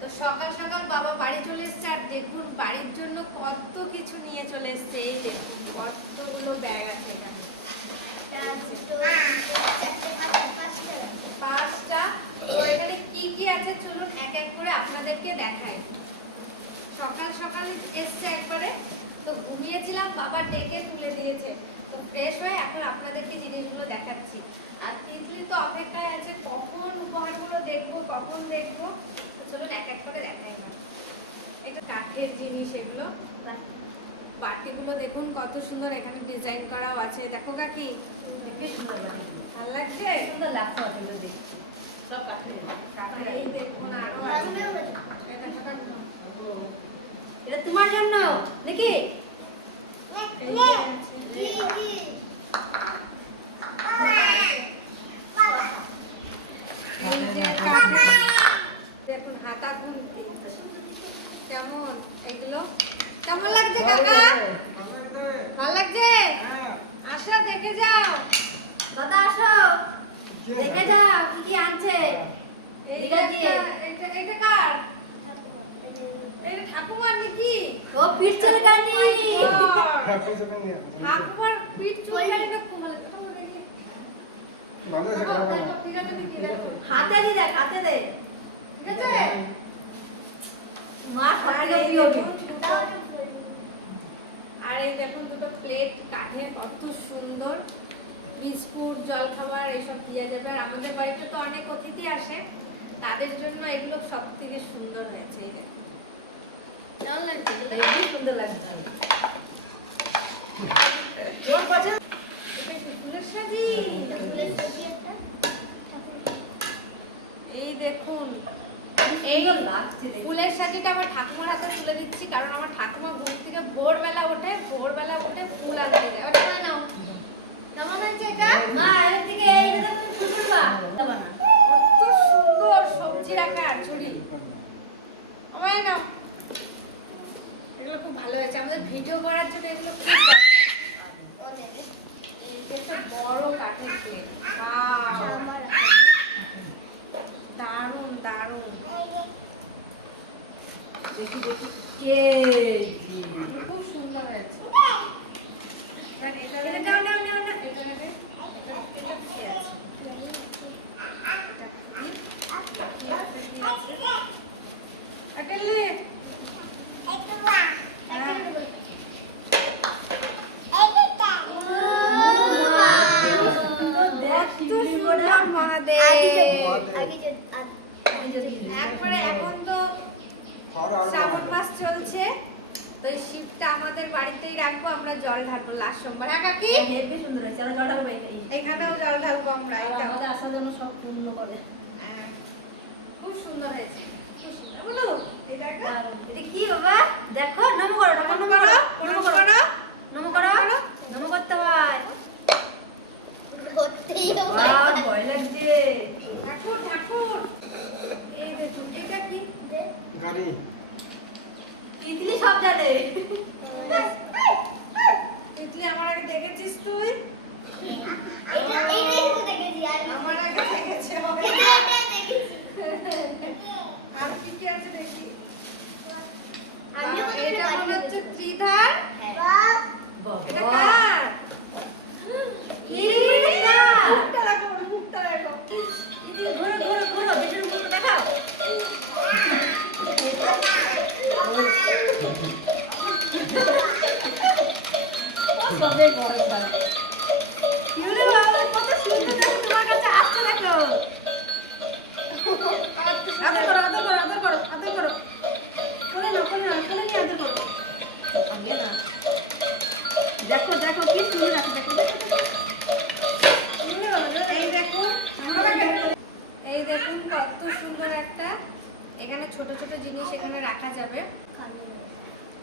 তো সকাল সকাল বাবা বাড়ি চলে এসছে, আর দেখুন বাড়ির জন্য কত কিছু নিয়ে চলে এসছে। এই দেখুন কতগুলো ব্যাগ আছে এখানে, পাঁচটা। তো এখানে কি কি আছে চলুন এক এক করে আপনাদেরকে দেখাই। সকাল সকাল এসছে একবারে, তো ঘুমিয়েছিলাম, বাবা ডেকে তুলে দিয়েছে। তো ফ্রেশ হয়ে এখন আপনাদেরকে জিনিসগুলো দেখাচ্ছি। আর তিতলি তো অপেক্ষায় আছে কখন উপহারগুলো দেখবো, কখন দেখবো। তো চলুন এক এক করে দেখাই না। এটা কাঠের জিনিস, এগুলো বাটিগুলো দেখুন কত সুন্দর, এখানে ডিজাইন করাও আছে। দেখো কাকি, ভালো লাগছে, সুন্দর লাগছে এগুলো দেখতে। সব কাঠের। কাঠের। এই দেখুন আরো আছে, এটা তোমার জন্য দেখি। দেখুন হাতা খুন্তি কেমন, এগুলো কেমন লাগছে কাকা? ভালো লাগছে? আসো দেখে যাও, দাদা আসো দেখে যাও কি কি আনছে। এইটা এটা কার? এটা ঠাকুমার নাকি? ও পিঠ চুলকানি। ঠাকুমার পিঠ চুলকানি না কুমালে। হাতে দি দেখ, হাতে দে। ঠিক আছে? মা সবথেকে প্রিয় গিফট। আর এই দেখুন দুটো প্লেট কাঠের, কত সুন্দর। বিস্কুট, জলখাবার এসব দেওয়া যাবে। আর আমাদের বাড়িতে তো অনেক অতিথি আসে, তাদের জন্য এগুলো সব থেকে সুন্দর হয়েছে। এই দেখুন কেমন লাগছে? হেবি সুন্দর লাগছে। এটা কি ফুলের সাজি? এই দেখুন এই লাগছে দেখতে। ফুলের সাজিটা আমার ঠাকুমার হাতে তুলে দিচ্ছি, কারণ আমার ঠাকুমা ঘুম থেকে ভোরবেলা ওঠে ফুল আনতে যায়। ওটা মানে নাও, কেমন হয়েছে এটা? মা এর থেকে এইটা তুমি ফুল তুলবা। দেবা না। কত সুন্দর সবজি রাখার ঝুড়ি। আমায় নাও, এগুলো খুব ভালো হয়েছে। আমাদের ভিডিও করার জন্য এগুলো খুব দরকার। এই যে একটা বড় কাঠের প্লেট, দারুণ দারুণ, দেখি দেখি কেক। খুব সুন্দর হয়েছে। এটা নাও নাও নাও না। একবারে এখন তো শ্রাবণ মাস চলছে, তো এই শিবটা আমাদের বাড়িতেই রাখবো, আমরা জল ঢালবো লাস্ট সোমবার। হ্যাঁ কাকি, হেবি সুন্দর হয়েছে। আর জল ঢালবে এখানেও জল ঢালবো আমরা। এটা আমাদের আসার জন্য সব পূর্ণ করে। খুব সুন্দর হয়েছে, খুব সুন্দর। বলো এটা একটা, এটা কি বাবা? দেখো নমো করো, নমো করো, নমো করো, নমো করো, নমো করতে হয়। বাহ, ভয় লাগছে। ঠাকুর ঠাকুর। এই দেখুন এটা কি? গাড়ি তিতলি সব জানে। তিতলি আমার আগে দেখেছিস তুই? আমার আগে দেখেছে। আর কি কি আছে দেখি। এটা মনে হচ্ছে ত্রিধার। এটা কার? মুখটা রাখো, মুখটা রাখো। ঘুরো ঘুরো ঘুরো, বেশি ঘুরো দেখাও। সবে গরম দাও। ইউরে বাবা কত সুন্দর দেখো, তোমার কাছে আসছে দেখো। আদর করো, আদর করো, আদর করো, আদর করো। কোলে নাও, কোলে নাও, কোলে নিয়ে আদর করো। আগে না। দেখো দেখো কি সুন্দর আছে, দেখো দেখো দেখো। এই দেখুন, এই দেখুন কত সুন্দর একটা, এখানে ছোট ছোট জিনিস এখানে রাখা যাবে।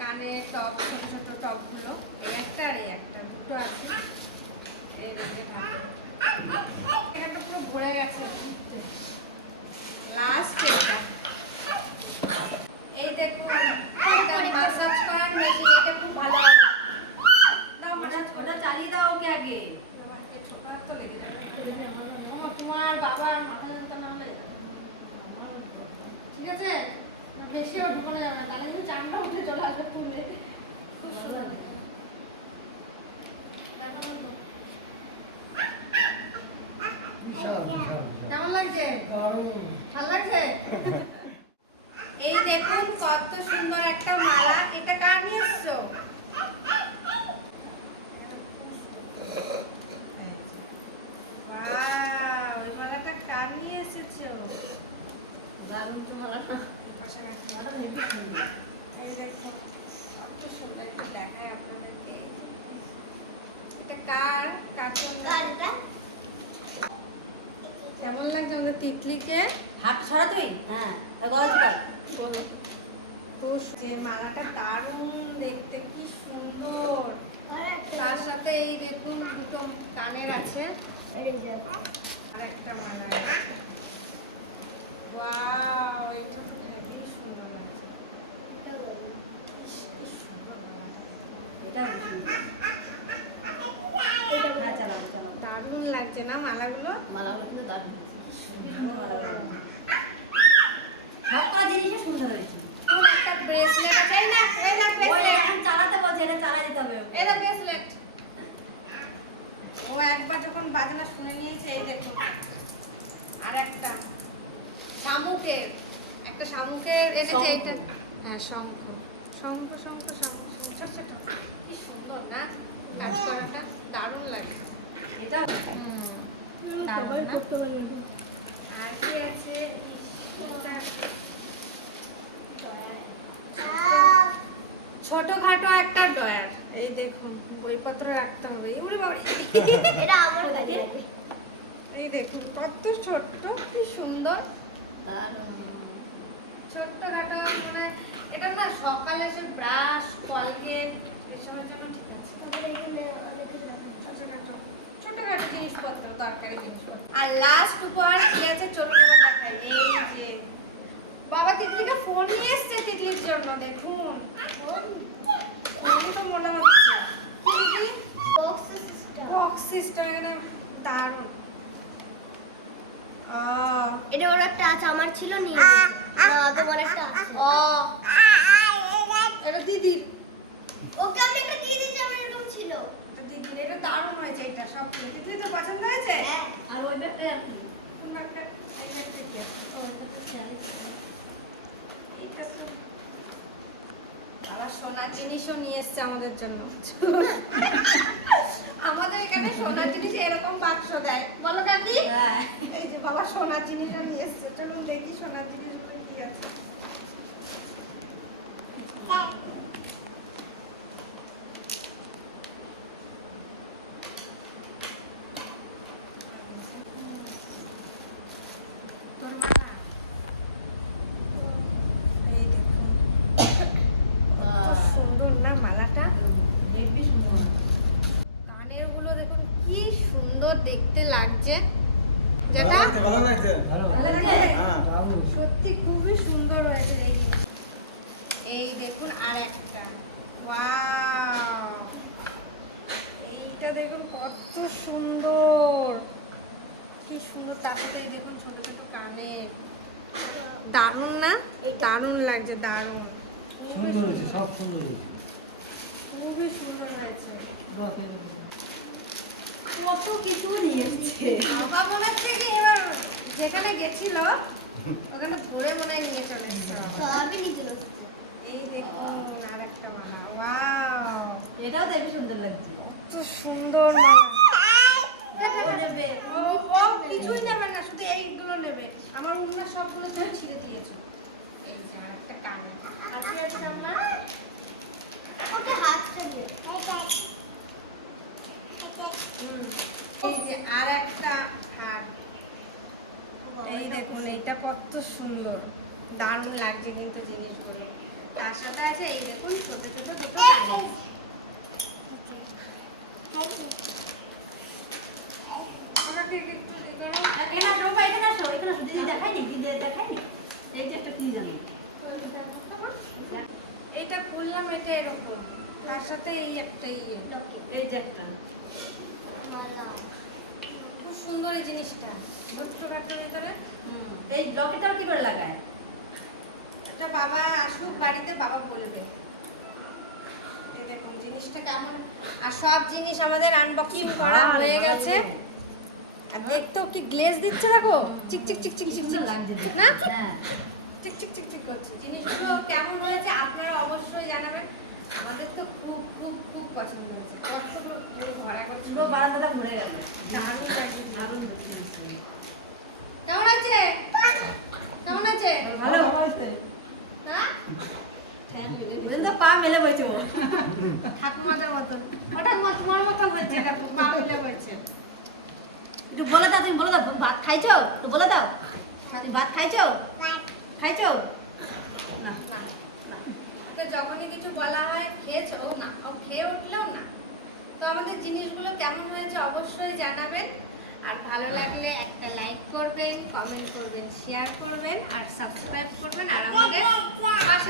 কানের টপ, ছোট ছোট টপগুলো, এই একটা আর এই একটা, দুটো আছে। এই দেখে ঠাকুর, এখানটা পুরো ভরে গেছে। লাস্ট এটা, এই দেখুন এটা মাসাজ করার মেশিন, এটা খুব ভালো হবে। দাও মাসাজ করে ওটা চালিয়ে দাও ওকে আগে। ছোট হাত তো লেগে যাবে। তোমার বাবার মাথা যন্ত্রণা হলে ঠিক আছে। বেশি ওঠে বলা যাবে না, তাহলে কিন্তু চামড়া উঠে চলে আসবে ফুলে। খুব সুন্দর কেমন লাগছে? ভালো লাগছে? এই দেখুন কত সুন্দর একটা মালা, এটা কার নিয়ে এসছো? ওয়াও, এই মালাটা কার নিয়ে এসেছো? দারুণ তো মালাটা। মালাটা হেবি সুন্দর। এই দেখো কত সুন্দর, একটু দেখায় আপনাদেরকে। এটা কার জন্য? কেমন লাগছে আমাদের তিতলিকে? হাত ছড়া তুই? হ্যাঁ, গরজ কর। বলো তো, যে মালাটা দারুণ দেখতে, কি সুন্দর। তার সাথে এই দেখুন দুটো কানের আছে আর একটা মালা আছে। ওয়াও, এটা তো হেবি সুন্দর লাগছে। ইস, কি সুন্দর মালাটা। এটা হেবি সুন্দর। হ্যাঁ, চালাও চালাও। দারুণ লাগছে না মালাগুলো? মালাগুলো কিন্তু দারুণ হয়েছে। কি সুন্দর মালাগুলো। সবকটা জিনিসই সুন্দর হয়েছে। কোন একটা ব্রেসলেট আছে? এই না, এই না ওই ব্রেসলেট, এখন চালাতে বলছে, এটা চালাই দিতে হবে। এই না ব্রেসলেট। ও একবার যখন বাজনা শুনে নিয়েছে, এই দেখুন। আর একটা শামুকের, একটা শামুকের এনেছে শঙ্খ। এইটা। হ্যাঁ, শঙ্খ শঙ্খ শঙ্খ শঙ্খ শঙ্খ, ছোট ছোট। কি সুন্দর না কাজ করাটা, দারুণ লাগে। এটা দারুণ না? আর কি আছে? ইস, এটা ছোটখাটো একটা ডয়ার। এই দেখুন, বইপত্র রাখতে হবে। ওরে বাবা, এই দেখুন কত ছোট্ট, কি সুন্দর। দারুণ। ছোট্টখাটো, মানে এটা না সকালে সে ব্রাশ, কলগেট এসবের জন্য ঠিক আছে। ছোটখাটো ছোটখাটো জিনিসপত্র, দরকারি জিনিসপত্র। আর লাস্ট উপহার কি আছে চলুন এবার দেখাই। এই যে বাবা তিতলিকে ফোন নিয়ে এসছে তিতলির জন্য, দেখুন। ফোন তো মনে হচ্ছে কি দিদি? বক্স সিস্টেম, একদম দারুণ। এটা ওর একটা আছে, আমার ছিল নিয়ে তোমার একটা আছে। এটা দিদির, ওকে আমি একটা দিয়ে দিয়েছি, আমার এরকম ছিল। এটা দিদির। এটা দারুণ হয়েছে, এটা সব তিতলি তো পছন্দ হয়েছে। হ্যাঁ, আর ওই ব্যাগটা আর কি? কোন ব্যাগটা? এই ব্যাগটা কি আছে? ও, এটা তো খেয়ালই ছিল না। এইটা তো বাবা সোনার জিনিসও নিয়ে এসছে আমাদের জন্য। আমাদের এখানে সোনার জিনিস এরকম বাক্স দেয়, বলো কাকি? হ্যাঁ। এই যে বাবা সোনার জিনিসও নিয়ে এসছে, চলুন দেখি সোনার জিনিসগুলো কি আছে। তোর মালা, এই দেখুন কত সুন্দর না মালাটা। হেবি সুন্দর। কানের গুলো দেখুন কি সুন্দর দেখতে লাগছে, যেটা ভালো লাগছে। ভালো লাগছে? হ্যাঁ। সত্যি খুবই সুন্দর হয়েছে। এই দেখুন আর একটা, ওয়াও, এইটা দেখুন কত সুন্দর, কি সুন্দর। তার সাথে এই দেখুন ছোট ছোট কানের, দারুণ না? দারুণ লাগছে, দারুণ, খুবই সুন্দর হয়েছে, সুন্দর, সব সুন্দর হয়েছে। খুবই সুন্দর হয়েছে। কত কিছু নিয়েছে। বাবা মনে হচ্ছে কি এবার যেখানে গেছিল ওখানে ঘুরে মনে হয় নিয়ে চলে এসেছে বাবা। সবই নিয়ে চলে এসেছে। এই দেখুন আর একটা মালা, ওয়াও, এটাও তো হেবি সুন্দর লাগছে। কত সুন্দর মালা। ও নেবে। ও ও কিছুই নেবে না, শুধু এইগুলো নেবে। আমার উন্না সবগুলো তুমি ছিঁড়ে দিয়েছো। এই যে আর একটা কানে, আর কি আছে আপনার? ওকে হাতটা দিয়ে। এই যে আর একটা হার, এই দেখুন এইটা কত সুন্দর, দারুণ লাগছে কিন্তু জিনিসগুলো। তার সাথে আছে এই দেখুন ছোট ছোট দুটো কানের। আমাকে একটু এখানে এখানে আসো বাবা, এখানে আসো, এখানে আসো। দিদি দেখায়নি? দিদি দেখায়নি? এই যে একটা কি জানো? এইটা খুললাম, এটা এরকম, তার সাথে এই একটা ইয়ে। এই যে একটা। মালা। খুব সুন্দর এই জিনিসটা, ছোট্ট কাঠের ভিতরে। এই লকেটটাও কি করে লাগায়? ওটা বাবা আসুক বাড়িতে, বাবা বলবে। এই দেখুন জিনিসটা কেমন, আর সব জিনিস আমাদের আনবক্সিং করা হয়ে গেছে। আর দেখতেও কি গ্লেজ দিচ্ছে, দেখো চিক চিক চিক চিক চিক চিক লাগছে না, হ্যাঁ চিক চিক চিক চিক করছে। জিনিসগুলো কেমন হয়েছে আপনারা অবশ্যই জানাবেন। আমাদের তো খুব খুব খুব পছন্দ হয়েছে। কতগুলো পুরো ভরা করছে, পুরো বারান্দাটা ভরে গেল দারুণ লাগছে। দারুণ দেখতে হচ্ছে। কেমন আছে, কেমন আছে ভালো হয়েছে না? বলেন তো পা মেলে বইছে ও ঠাকুমাদের মতন, ওটা তোমার মতন হয়েছে, দেখো পা মিলে হয়েছে। একটু বলে দাও, তুমি বলে দাও ভাত খাইছো, একটু বলে দাও তুমি ভাত খাইছো, খাইছো না না না, ওকে যখনই কিছু বলা হয় খেয়েছো, ও না, ও খেয়ে উঠলেও না। তো আমাদের জিনিসগুলো কেমন হয়েছে অবশ্যই জানাবেন। আর ভালো লাগলে একটা লাইক করবেন, কমেন্ট করবেন, শেয়ার করবেন আর সাবস্ক্রাইব করবেন আর আমাদের পাশে